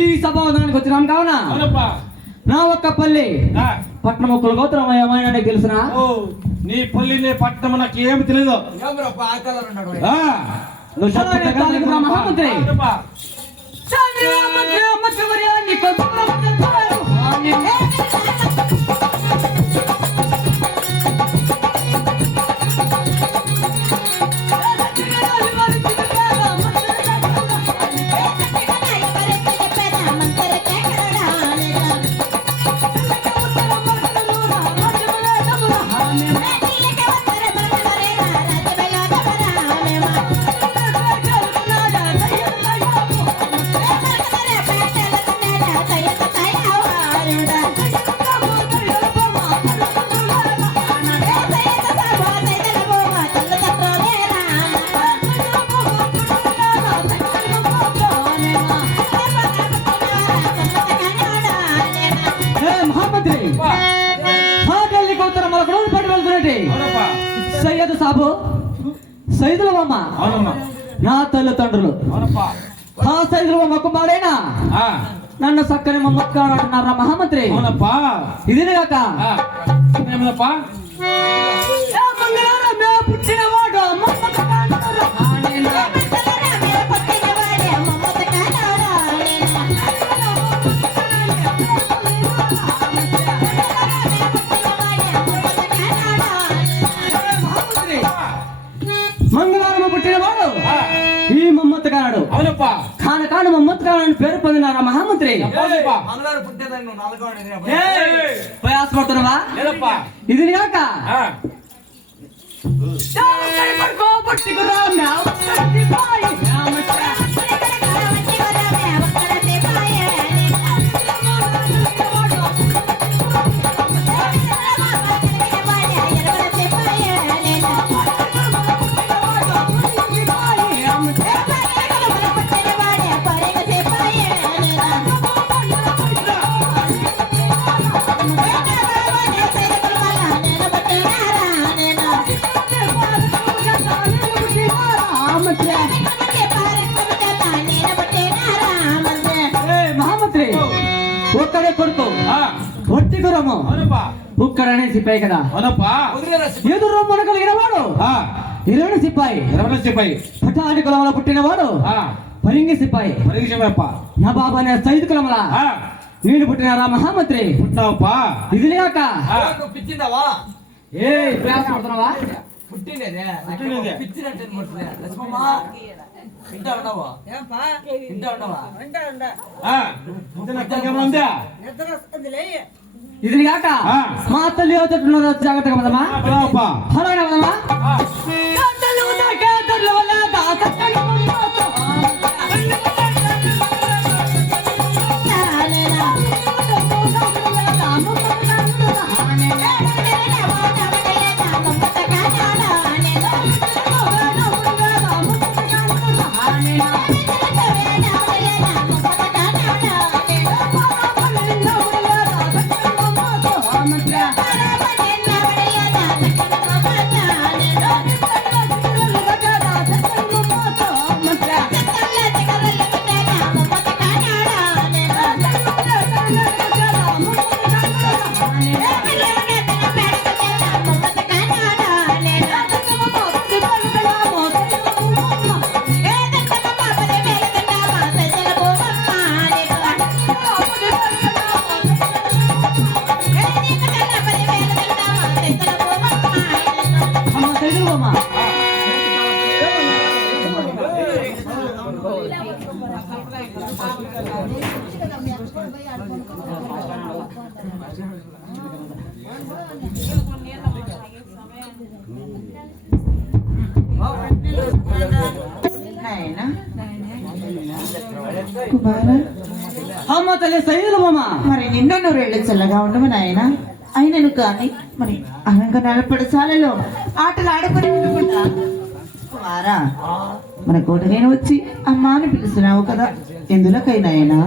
ఈ సభావనానికి వచ్చినాం కావున నా ఒక్క పల్లి పట్నం ఒక్కల గోత్రం ఏమైనా నీకు తెలుసునా? నీ పల్లి పట్నం నాకు ఏమి తెలియదు. మహామంత్రి సయ్యదు సాబు సైదుల బొమ్మ నా తల్లిదండ్రులు ఆ సైదుల బొమ్మ కుమారుడైనా నన్ను చక్కని మమ్మత్కారు అంటున్నారా మహామంత్రి? ఇది కాక పుట్టినవాడు మంగళవారం పుట్టినవాడు ఈ మమ్మత్ కాడు కాను మమ్మత్ కాడు అని పేరు పొందినారా మహామంత్రి? ప్రయాసపడుతున్నావా? ఇది కాక ఒక్కడే కొడుకు ఒట్టి గురము ఒక్కడనే సిపాయి కదా ఎదురు మనకలిగిన వాడు 20 సిపాయి పటాటి కులంలో పుట్టినవాడు పరింగి సిపాయి నా బాబా అనే 5 కులంలా నేను పుట్టినారా మహామంత్రి? పుట్టినావా? ఇది లేక ఏ ప్రయాస పడుతున్నావా? ఇది కాక మా తల్లి జాగ్రత్తగా పదమా అలాగే పదమా అమ్మ తల్లి సైదుల బొమ్మ మరి నిండు నూరేళ్ళు చల్లగా ఉండవు నాయన. అయినను కానీ మరి అనంగా నలపడసాలలో ఆటలు ఆడుకొని ఉండకుండా కుమారా మన కోటకైనా వచ్చి అమ్మ అని పిలుస్తున్నావు కదా, ఎందులోకైనా?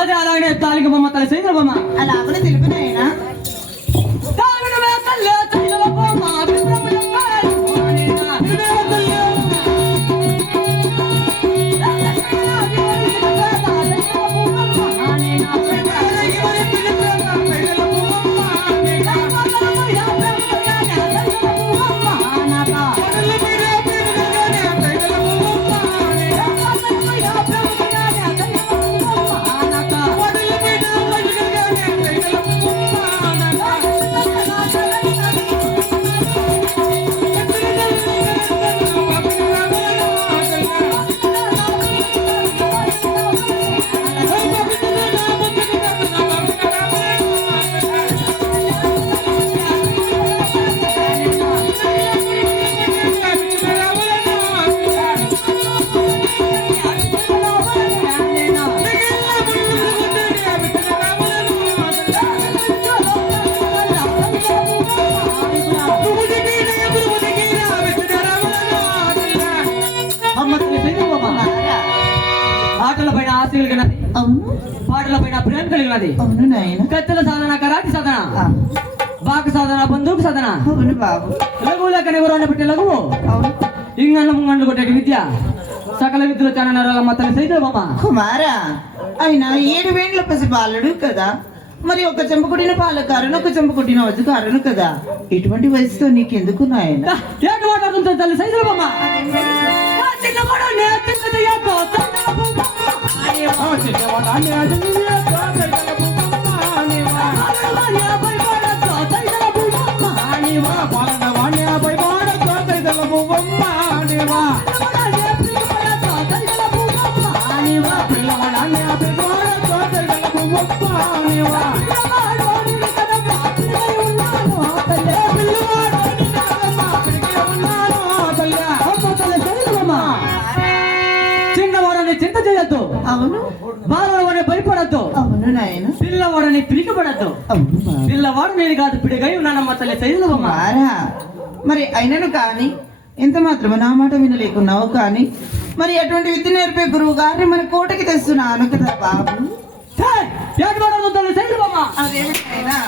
అదే అలాగే తాలిక బొమ్మ తల్లి సైదుల బొమ్మ అలాగనే తెలుపు నాయనా. ఆటల పైన ఆశ కలిగినది, అవును పాటల పైన ప్రేమ కలిగినది, అవును నాయన కత్తుల సాధన, కరాటి సాధన, ఆ, బాకు సాధన, బందూకు సాధన, అవును బాబు లఘువు లెక్కన ఎవరు పెట్టి లఘువు అవును ఇంగన్ను ముంగండు కొట్టే విద్య సకల విద్యలు చాలా నరాలమ్మ తల్లి సైతమ్మ. కుమారా ఆయన 7 వేండ్ల పసి బాలుడు కదా, మరి ఒక చెంప కొట్టిన పాలకారును ఒక చెంప కొట్టిన వజ్జుకారును కదా, ఇటువంటి వయసుతో నీకెందుకు నాయన? ఏంటి మాట్లాడుతుంది తల్లి సైతమ్మ? చిన్నవాడని చింత చేయొద్దు, అవును బాలవాడని భయపడద్దు, అవును నాయన పిల్లవాడని పిరికిపడద్దు. అవును బాబు. పిల్లవాడు నేను కాదు పిడిగై ఉన్నానమ్మ తల్లి సైదులమ్మ. కుమారా మరి అయినను కానీ ఎంత మాత్రము నా మాట వినలేకున్నావు కానీ మరి అటువంటి విద్య నేర్పే గురువు గారిని మన కోటకి తెస్తున్నాను కదా బాబు. ఏంటి మాట్లాడుతుంది తల్లి సైదులమ్మ? అదేమిటైనా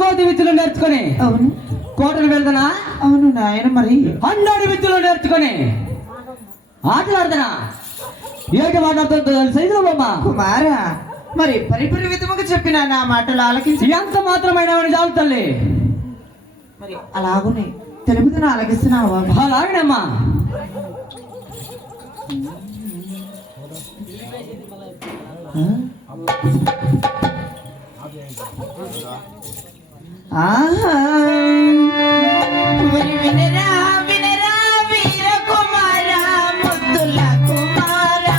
కోటి విద్యలు నేర్చుకొని అవును కోటలు వెళ్తానా? అవును నాయన మరి 100 విద్యలు నేర్చుకొని ఆటలాడతానా? ఏంటి మాట్లాడుతుంది సైదులమ్మ? కుమారా మరి పరిపరి విధముగా చెప్పిన నా మాటలు ఆలకించి ఎంత మాత్రమైన చాలు తల్లి. మరి అలాగునే తెలుపుతున్న ఆలకిస్తున్నావా? అలాగేనమ్మా. ఆహా మరి వినరా వినరా వీర కుమారా ముద్దుల కుమారా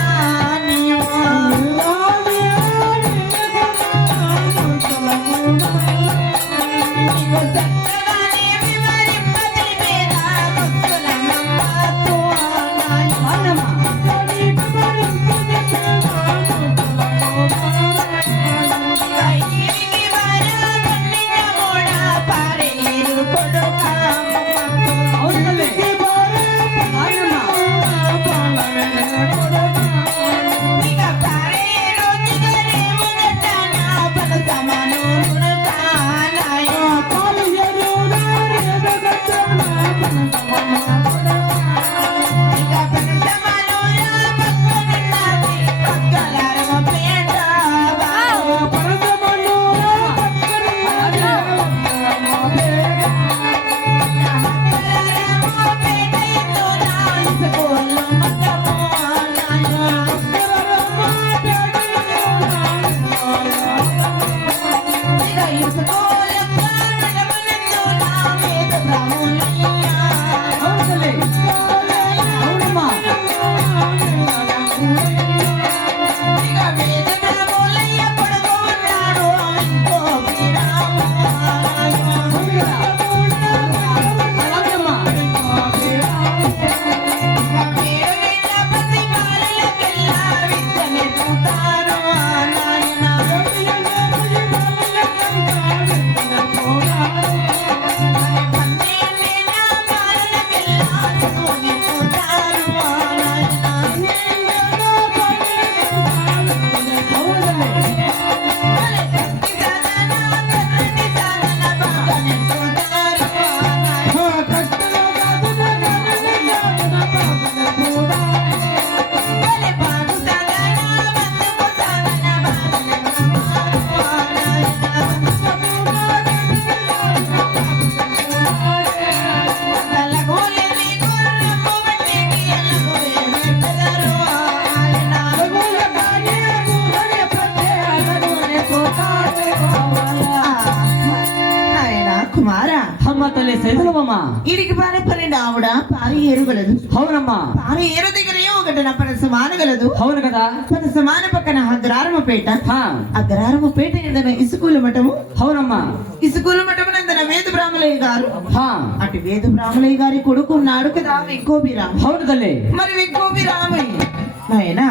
కుమారా అమ్మ తల్లి సైదులమ్మ ఇడికి పారే 12 ఆవిడ పారి ఏరుగలదు అవునమ్మా పారి ఏరు దగ్గర ఒకటి నా పన సమానగలదు అవును కదా పన సమాన పక్కన అగ్రారమపేట హా అగ్రారమపేట ఇందన ఇసుకూల మఠము అవునమ్మా ఇసుకూల మఠము నందన వేద బ్రాహ్మణయ్య గారు హా అటు వేద బ్రాహ్మణయ్య గారి కొడుకు ఉన్నాడు కదా వెంకోబిరామ అవును తల్లి మరి వెంకోబిరామయ్య నాయనా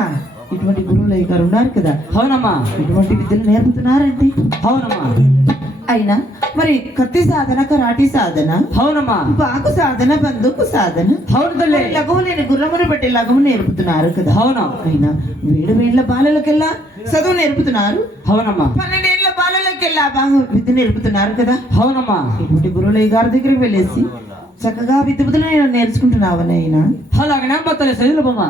ఇటువంటి గురువులయ్య గారు ఉన్నారు కదా అవునమ్మా ఇటువంటి విద్యలు నేర్పుతున్నారంటే అవునమ్మా అయినా మరి కత్తి సాధన కరాటీ సాధన అవునమ్మా బాకు సాధన బందుకు సాధన అవును తల్లి లఘువు లేని గుర్రమును బట్టి లఘువు నేర్పుతున్నారు కదా అవును అయినా 7 బాలలకెల్లా చదువు నేర్పుతున్నారు అవునమ్మా 12 బాలలకెల్లా బాగా విద్య నేర్పుతున్నారు కదా అవునమ్మా ఇటువంటి గురువులయ్య గారి దగ్గరికి వెళ్ళేసి చక్కగా విద్య బుద్ధులు నేను నేర్చుకుంటున్నావనైనా అలాగనే అమ్మ తల్లి సైదులమ్మ